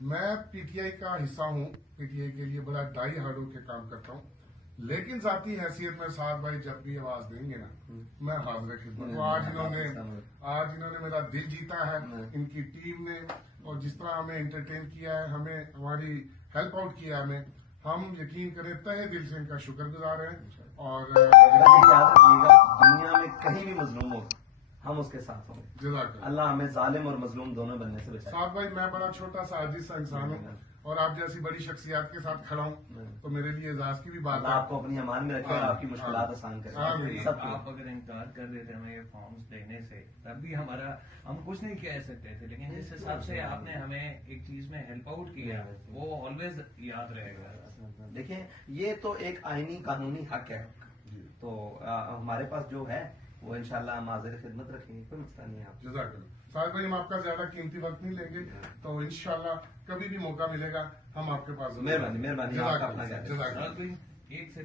میں P T I کا حصہ ہوں، پی ٹی آئی کے لیے بڑا ڈائی ہارڈ ہو کے کام کرتا ہوں، لیکن ذاتی حیثیت میں سعد بھائی جب بھی آواز دیں گے نا میں حاضر خدمت ہوں۔ آج انہوں نے میرا دل جیتا ہے، ان کی ٹیم نے، اور جس طرح ہمیں انٹرٹین کیا ہے، ہمیں ہماری ہیلپ آؤٹ کیا ہمیں، ہم یقین کریں تہہ دل سے ان کا شکر گزار ہیں۔ اور یاد رکھیے گا دنیا میں کہیں بھی مظلوم ہو ہم اس کے ساتھ ہوں گے، جزاک اللہ۔ اللہ ہمیں ظالم اور مظلوم دونوں بننے سے بچائے۔ سعد بھائی میں بڑا چھوٹا سا عاجز سا انسان ہوں، اور آپ جیسی بڑی شخصیات کے ساتھ کھڑا ہوں تو میرے لیے اعزاز کی بھی بات اللہ ہے۔ آپ کو اپنی امان میں رکھے اور آپ کی مشکلات آسان کرے۔ آپ اگر انکار کر رہے تھے ہمیں یہ فارمز دینے سے تب بھی ہم کچھ نہیں کہہ سکتے تھے، لیکن جس حساب سے آپ نے ہمیں ایک چیز میں ہیلپ آؤٹ کیا وہ آلویز یاد رہے گا۔ دیکھیں یہ تو ایک آئینی قانونی حق ہے، تو ہمارے پاس جو ہے وہ انشاءاللہ ہم حاضر خدمت رکھیں گے، کوئی مسئلہ نہیں ہے۔ آپ جزاک اللہ۔ سعد بھائی ہم آپ کا زیادہ قیمتی وقت نہیں لیں گے، تو انشاءاللہ کبھی بھی موقع ملے گا ہم آپ کے پاس ضرور آئیں گے۔ مہربانی جزاک آپ کا اپنا اللہ۔ خیال رکھیں۔ جزاک اللہ۔ ایک سے